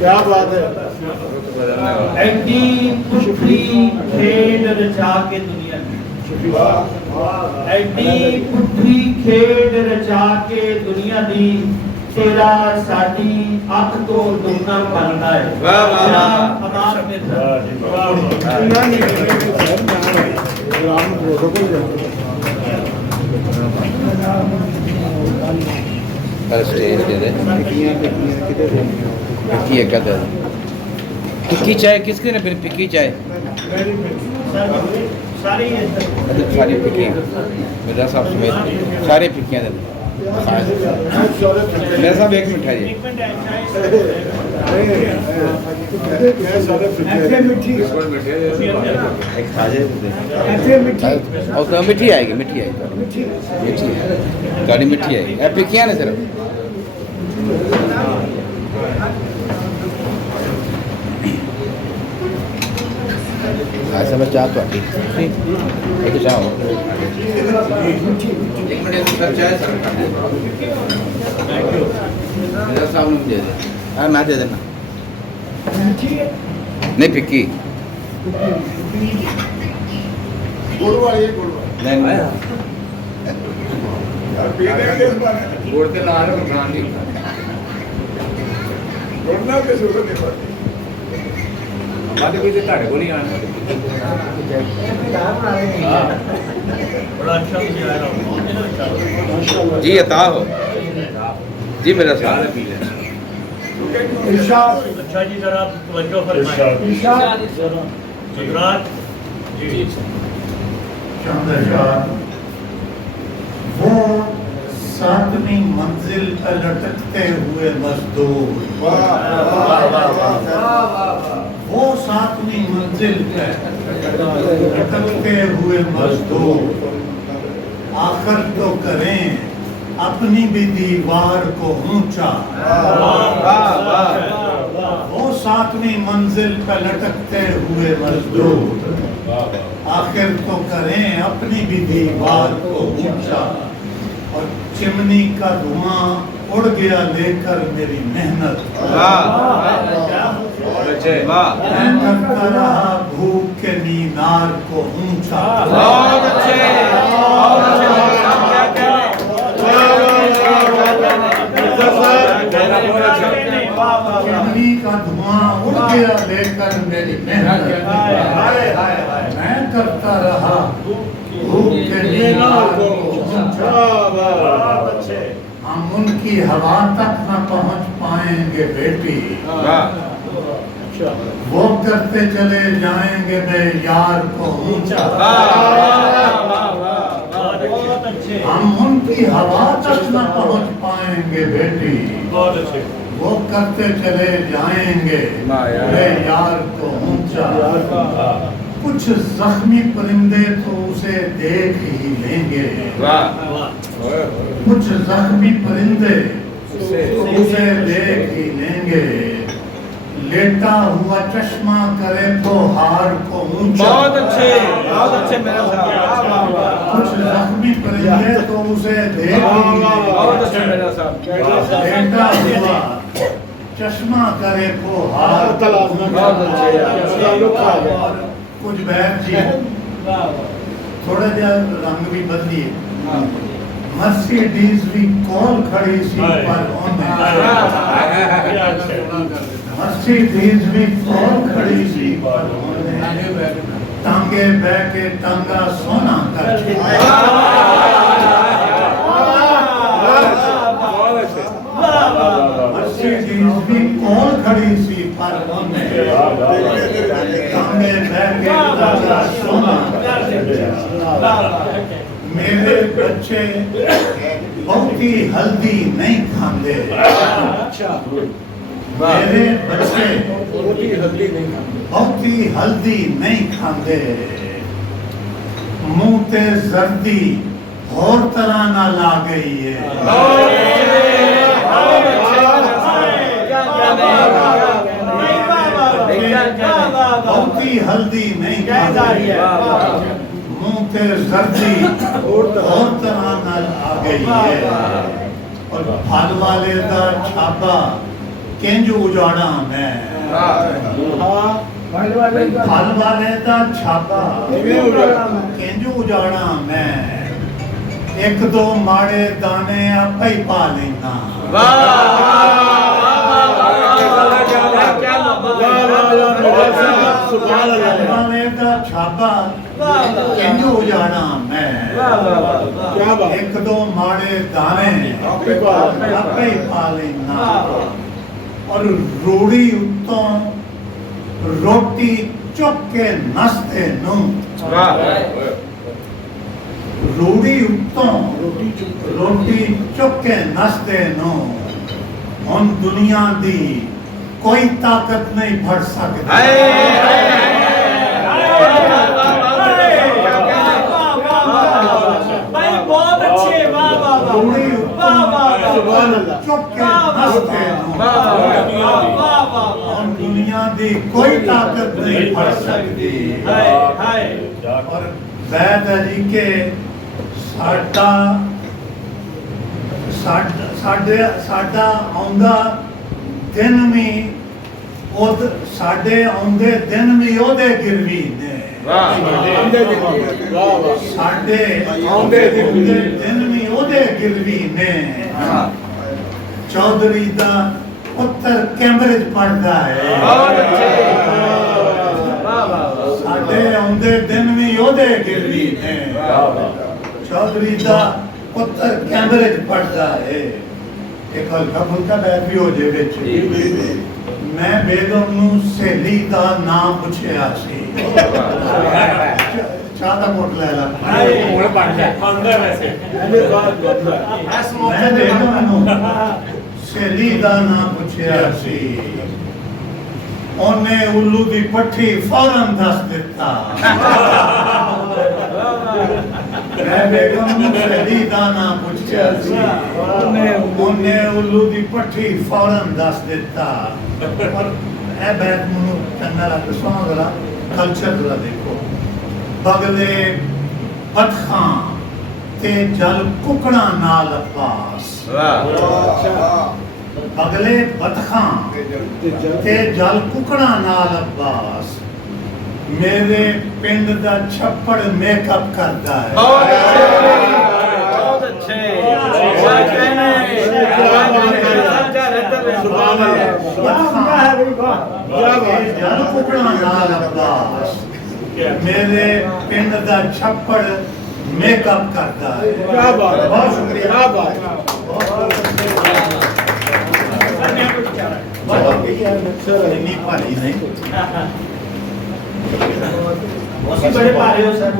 क्या बात है। ਐਡੀ ਪੁੱਠੀ ਖੇਡ ਰਚਾ ਕੇ ਦੁਨੀਆ ਦੀ, ਐਡੀ ਪੁੱਠੀ ਖੇਡ ਰਚਾ ਕੇ ਦੁਨੀਆ ਦੀ, ਤੇਰਾ ਸਾਡੀ ਅੱਖ ਤੋਂ ਦੁੱਗਣਾ ਬਣਦਾ ਹੈ। ਵਾਹ ਵਾਹ ਤੇਰਾ ਵਾਹ। ਅਦਾ ਮਿਲਦਾ स्टेज दे दे पिक्की एक दे पिक्की चाय किसके ने फिर पिक्की चाय ਸਾਰੀ अच्छा सारी पिक्की मेरा साहब समेत सारे पिक्कियां दे मेरा साहब एक मिनट है जी एक खाजे और तो मिठी आएगी मिठी गाड़ी मिठी आएगी ए पिक्कियां ने सिर्फ ऐसा मैं चाह तो एक चाह एक मिनट सर चाय सर मेरा साहब ने दे दे हाँ मैं दे देना नहीं पिक्की नहीं गुड़ के लाल ब्रांडी बात कोई तो ताड़े को नहीं आना बड़ा अच्छा जी अता हो जी मेरा साथ पी लेना अच्छा जी जरा तवज्जो फरमाएं गुजरात जी चंद्रशाह वो सातवीं मंजिल पर लटकते हुए मजदूर वो सातवीं मंजिल पर लटकते हुए मजदूर आखिर तो करें अपनी भी दीवार को ऊंचा वो सातवीं मंजिल पर लटकते हुए मजदूर आखिर तो करें अपनी भी दीवार को ऊंचा और चिमनी का धुआं उड़ गया लेकर मेरी मेहनत मैं करता रहा भूख के मीनार को ऊंचा बहुत अच्छे चिमनी का धुआं उड़ गया लेकर मेरी मेहनत मैं करता रहा भूख के मीनार को ऊंचा हम उनकी हवा तक न पहुंच पाएंगे बेटी वो करते चले जाएंगे मैं यार को ऊंचा हम उनकी हवा तक न पहुंच पाएंगे बेटी वो करते चले जाएंगे मैं यार को ऊंचा कुछ जख्मी परिंदे तो उसे देख ही लेंगे कुछ जख्मी परिंदे तो उसे देख ही लेंगे लेटा हुआ चश्मा करे तो हार को ऊंचा बहुत अच्छे मेरा साहब कुछ जख्मी परिंदे तो उसे देख ही लेंगे बहुत अच्छे मेरा साहब लेटा हुआ चश्मा करे तो हार को बहुत अच्छे और कुछ बैठ जी थोड़ा जा रंग भी बदलिए मर्सिडीज भी कॉल खड़ी सी पर मर्सिडीज भी कॉल खड़ी सी पर टांगे बह के टांगा सोना कर मर्सिडीज भी कॉल खड़ी सी पर टांगे बह के टांगा सोना मेरे बच्चे बहुती हल्दी नहीं खाते मेरे बच्चे बहुती हल्दी नहीं खाते मुंह ते जर्दी और तरह ना ला गई है बहुती हल्दी नहीं खाते मुंह ते जर्दी और तरह ना आ गई है और फल वाले दा छापा किंज उजाड़ा मैं फल वाले दा छापा किंज उजाड़ा मैं एक दो माड़े दाने आपे ही पा लेना फल वाले दा छापा किंज उजाड़ा मैं एक दो माड़े दाने आपे ही पा लेना और रूड़ी उत्तों रोटी चुक के नसते नू रूड़ी उत्तों रोटी चुक के नसते नू हम दुनिया दी कोई ताकत नहीं फड़ सकती भाई बहुत अच्छे वाह वाह रूड़ी वाह वाह चुक के नसते नू हम दुनिया दी कोई ताकत नहीं फड़ सकती और वैद जी के साडा आउंदा दिन भी साडे आउंदे दिन भी ओदे गिरवी ने साडे आउंदे दिन भी ओदे गिरवी ने चौधरी दा पुत्र कैम्ब्रिज पढ़दा है साडे आउंदे दिन भी ओदे गिरवी ने चौधरी दा पुत्र कैम्ब्रिज पढ़दा है एक हल्का फुल्का बैठ भी हो जाए विच मैं बेगम नू सहेली दा नाम पुछया सी चाह दा मोट ले ला ਹੁਣ ਬਣ ਗਿਆ ਬੰਦਾ ਵੈਸੇ मैं बेगम नू सहेली दा नाम पुछया सी ओने उल्लू दी पट्ठी फौरन दस दिता मैं बेगम नू सहेली दा नाम पुछया सी ओने उल्लू दी पट्ठी फौरन दस दिता और ए बैठ मनु चंगा लग सुनो जरा कल्चर जरा देखो बगले पथखां ते जल कुकड़ा नाल अब्बास बगले पथखां ते जल कुकड़ा नाल अब्बास मेरे पिंड दा छप्पड़ मेकअप करदा है बहुत अच्छे जल कुकड़ा नाल अब्बास मेरे पिंड दा छप्पड़ मेकअप करदा है बहुत शुक्रिया इन्नी भारी नहीं बड़े पा रहे हो सर